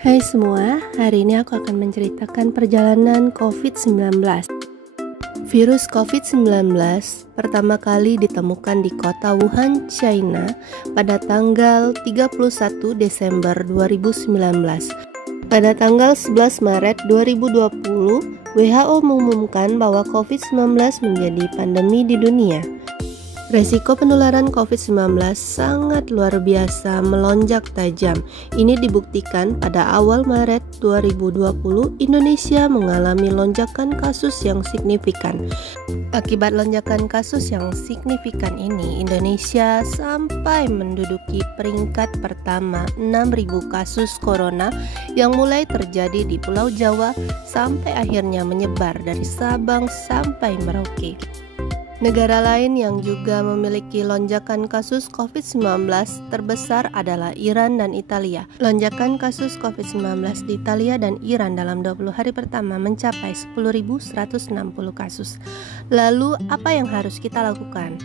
Hai semua, hari ini aku akan menceritakan perjalanan COVID-19. Virus COVID-19 pertama kali ditemukan di kota Wuhan, China pada tanggal 31 Desember 2019. Pada tanggal 11 Maret 2020, WHO mengumumkan bahwa COVID-19 menjadi pandemi di dunia. Resiko penularan COVID-19 sangat luar biasa melonjak tajam. Ini dibuktikan pada awal Maret 2020, Indonesia mengalami lonjakan kasus yang signifikan. Akibat lonjakan kasus yang signifikan ini, Indonesia sampai menduduki peringkat pertama 6.000 kasus corona yang mulai terjadi di Pulau Jawa sampai akhirnya menyebar dari Sabang sampai Merauke. Negara lain yang juga memiliki lonjakan kasus COVID-19 terbesar adalah Iran dan Italia. Lonjakan kasus COVID-19 di Italia dan Iran dalam 20 hari pertama mencapai 10.160 kasus. Lalu, apa yang harus kita lakukan?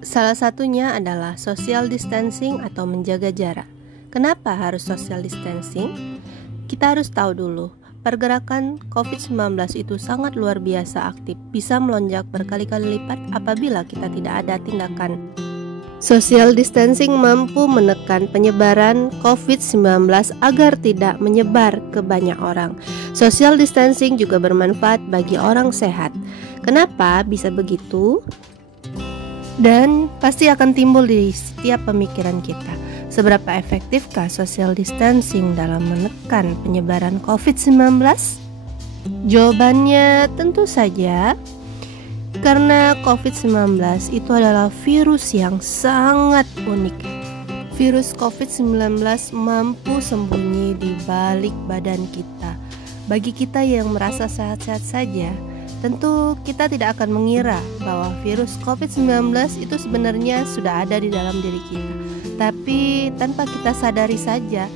Salah satunya adalah social distancing atau menjaga jarak. Kenapa harus social distancing? Kita harus tahu dulu, pergerakan COVID-19 itu sangat luar biasa aktif, bisa melonjak berkali-kali lipat apabila kita tidak ada tindakan. Social distancing mampu menekan penyebaran COVID-19 agar tidak menyebar ke banyak orang. Social distancing juga bermanfaat bagi orang sehat. Kenapa bisa begitu? Dan pasti akan timbul di setiap pemikiran kita. Seberapa efektifkah social distancing dalam menekan penyebaran COVID-19? Jawabannya tentu saja, karena COVID-19 itu adalah virus yang sangat unik. Virus COVID-19 mampu sembunyi di balik badan kita. Bagi kita yang merasa sehat-sehat saja, tentu kita tidak akan mengira bahwa virus COVID-19 itu sebenarnya sudah ada di dalam diri kita. Tapi tanpa kita sadari saja.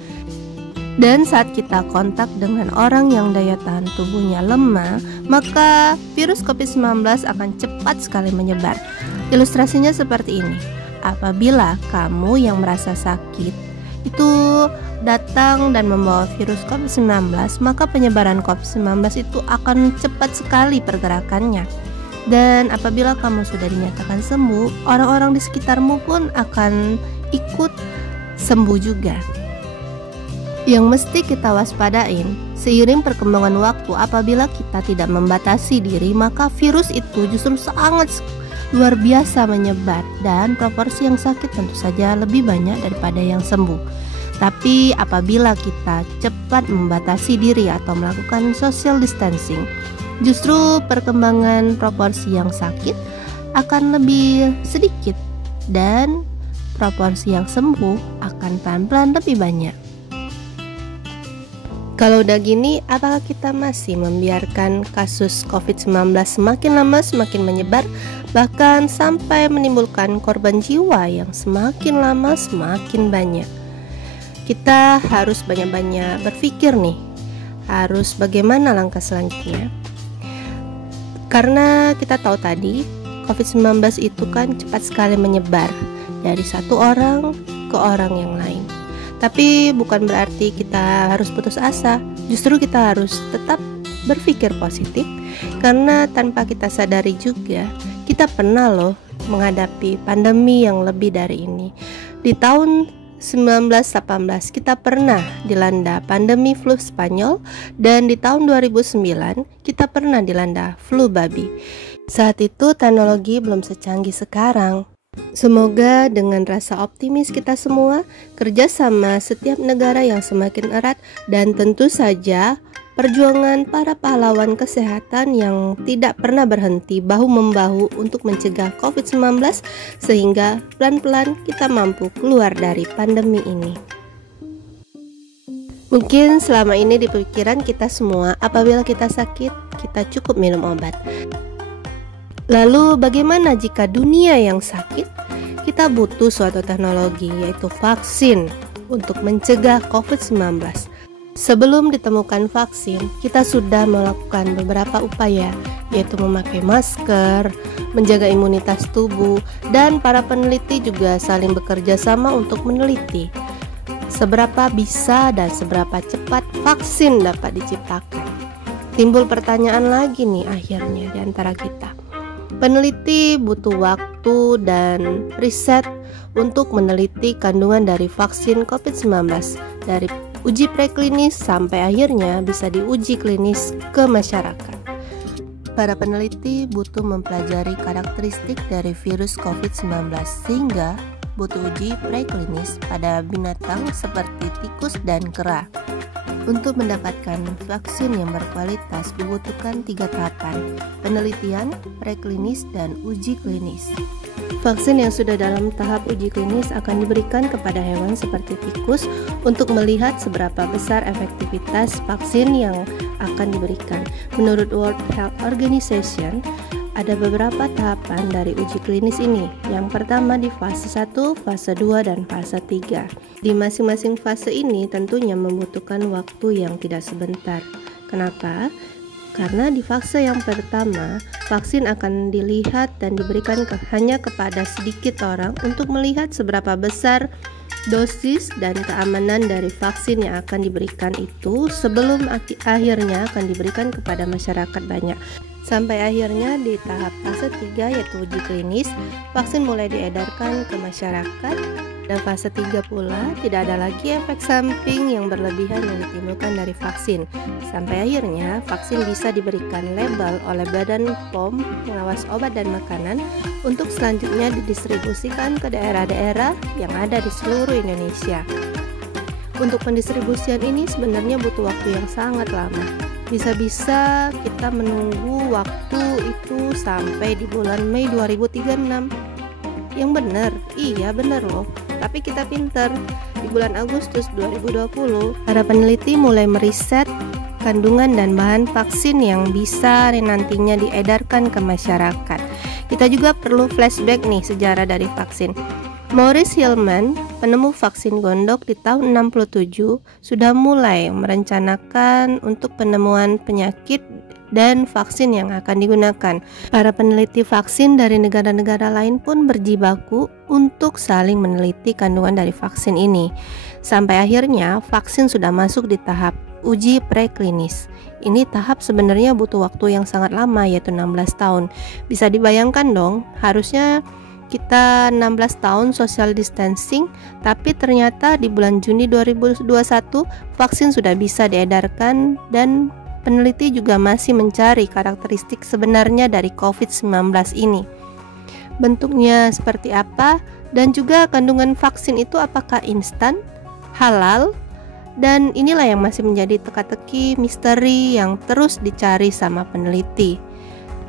Dan saat kita kontak dengan orang yang daya tahan tubuhnya lemah, maka virus COVID-19 akan cepat sekali menyebar. Ilustrasinya seperti ini. Apabila kamu yang merasa sakit itu datang dan membawa virus COVID-19, maka penyebaran COVID-19 itu akan cepat sekali pergerakannya. Dan apabila kamu sudah dinyatakan sembuh, orang-orang di sekitarmu pun akan ikut sembuh juga. Yang mesti kita waspadain, seiring perkembangan waktu, apabila kita tidak membatasi diri, maka virus itu justru sangat luar biasa menyebar, dan proporsi yang sakit tentu saja lebih banyak daripada yang sembuh. Tapi apabila kita cepat membatasi diri atau melakukan social distancing, justru perkembangan proporsi yang sakit akan lebih sedikit dan proporsi yang sembuh akan pelan-pelan lebih banyak. Kalau udah gini, apakah kita masih membiarkan kasus COVID-19 semakin lama semakin menyebar, bahkan sampai menimbulkan korban jiwa yang semakin lama semakin banyak? Kita harus banyak-banyak berpikir nih, harus bagaimana langkah selanjutnya. Karena kita tahu tadi, COVID-19 itu kan cepat sekali menyebar dari satu orang ke orang yang lain. Tapi bukan berarti kita harus putus asa. Justru kita harus tetap berpikir positif, karena tanpa kita sadari juga, kita pernah loh menghadapi pandemi yang lebih dari ini. Di tahun 1918 kita pernah dilanda pandemi flu Spanyol, dan di tahun 2009 kita pernah dilanda flu babi. Saat itu teknologi belum secanggih sekarang. Semoga dengan rasa optimis kita semua, kerjasama setiap negara yang semakin erat, dan tentu saja perjuangan para pahlawan kesehatan yang tidak pernah berhenti bahu-membahu untuk mencegah COVID-19, sehingga pelan-pelan kita mampu keluar dari pandemi ini. Mungkin selama ini di pikiran kita semua, apabila kita sakit, kita cukup minum obat. Lalu bagaimana jika dunia yang sakit? Kita butuh suatu teknologi, yaitu vaksin, untuk mencegah COVID-19. Sebelum ditemukan vaksin, kita sudah melakukan beberapa upaya, yaitu memakai masker, menjaga imunitas tubuh, dan para peneliti juga saling bekerja sama untuk meneliti. Seberapa bisa dan seberapa cepat vaksin dapat diciptakan? Timbul pertanyaan lagi nih akhirnya di antara kita. Peneliti butuh waktu dan riset untuk meneliti kandungan dari vaksin COVID-19 dari uji preklinis sampai akhirnya bisa diuji klinis ke masyarakat. Para peneliti butuh mempelajari karakteristik dari virus COVID-19 sehingga butuh uji preklinis pada binatang seperti tikus dan kera. Untuk mendapatkan vaksin yang berkualitas dibutuhkan 3 tahapan: penelitian, preklinis, dan uji klinis. Vaksin yang sudah dalam tahap uji klinis akan diberikan kepada hewan seperti tikus untuk melihat seberapa besar efektivitas vaksin yang akan diberikan. Menurut World Health Organization, ada beberapa tahapan dari uji klinis ini. Yang pertama di fase 1, fase 2, dan fase 3. Di masing-masing fase ini tentunya membutuhkan waktu yang tidak sebentar. Kenapa? Karena di fase yang pertama, vaksin akan dilihat dan diberikan hanya kepada sedikit orang untuk melihat seberapa besar dosis dan keamanan dari vaksin yang akan diberikan itu sebelum akhirnya akan diberikan kepada masyarakat banyak. Sampai akhirnya di tahap fase 3 yaitu uji klinis, vaksin mulai diedarkan ke masyarakat. Dan fase 3 pula tidak ada lagi efek samping yang berlebihan yang ditimbulkan dari vaksin. Sampai akhirnya vaksin bisa diberikan label oleh Badan POM pengawas obat dan makanan untuk selanjutnya didistribusikan ke daerah-daerah yang ada di seluruh Indonesia. Untuk pendistribusian ini sebenarnya butuh waktu yang sangat lama. Bisa-bisa kita menunggu waktu itu sampai di bulan Mei 2036. Yang benar, iya benar loh. Tapi kita pinter. Di bulan Agustus 2020, para peneliti mulai meriset kandungan dan bahan vaksin yang bisa nantinya diedarkan ke masyarakat. Kita juga perlu flashback nih sejarah dari vaksin. Maurice Hilleman, penemu vaksin gondok di tahun 67, sudah mulai merencanakan untuk penemuan penyakit dan vaksin yang akan digunakan. Para peneliti vaksin dari negara-negara lain pun berjibaku untuk saling meneliti kandungan dari vaksin ini. Sampai akhirnya vaksin sudah masuk di tahap uji preklinis. Ini tahap sebenarnya butuh waktu yang sangat lama, yaitu 16 tahun. Bisa dibayangkan dong, harusnya kita 16 tahun social distancing, tapi ternyata di bulan Juni 2021 vaksin sudah bisa diedarkan dan peneliti juga masih mencari karakteristik sebenarnya dari COVID-19 ini. Bentuknya seperti apa dan juga kandungan vaksin itu apakah instan, halal, dan inilah yang masih menjadi teka-teki misteri yang terus dicari sama peneliti.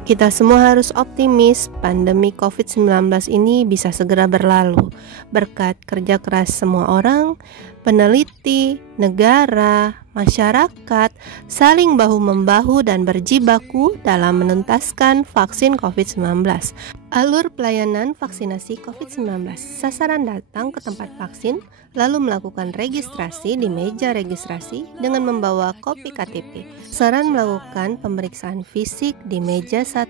Kita semua harus optimis pandemi COVID-19 ini bisa segera berlalu berkat kerja keras semua orang, peneliti, negara, masyarakat saling bahu-membahu dan berjibaku dalam menuntaskan vaksin COVID-19. Alur pelayanan vaksinasi COVID-19. Sasaran datang ke tempat vaksin, lalu melakukan registrasi di meja registrasi dengan membawa kopi KTP. Sasaran melakukan pemeriksaan fisik di meja 1,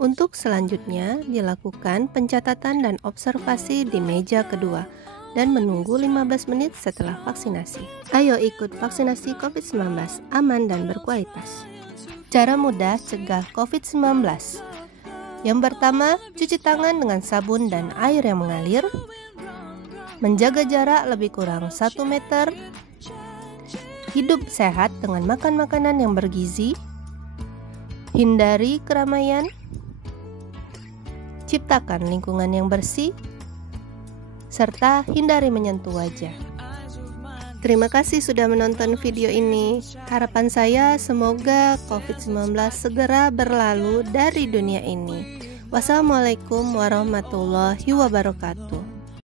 untuk selanjutnya dilakukan pencatatan dan observasi di meja kedua, dan menunggu 15 menit setelah vaksinasi. Ayo ikut vaksinasi COVID-19, aman dan berkualitas. Cara mudah cegah COVID-19. Yang pertama, cuci tangan dengan sabun dan air yang mengalir. Menjaga jarak lebih kurang 1 meter. Hidup sehat dengan makan makanan yang bergizi. Hindari keramaian. Ciptakan lingkungan yang bersih. Serta hindari menyentuh wajah. Terima kasih sudah menonton video ini. Harapan saya semoga COVID-19 segera berlalu dari dunia ini. Wassalamualaikum warahmatullahi wabarakatuh.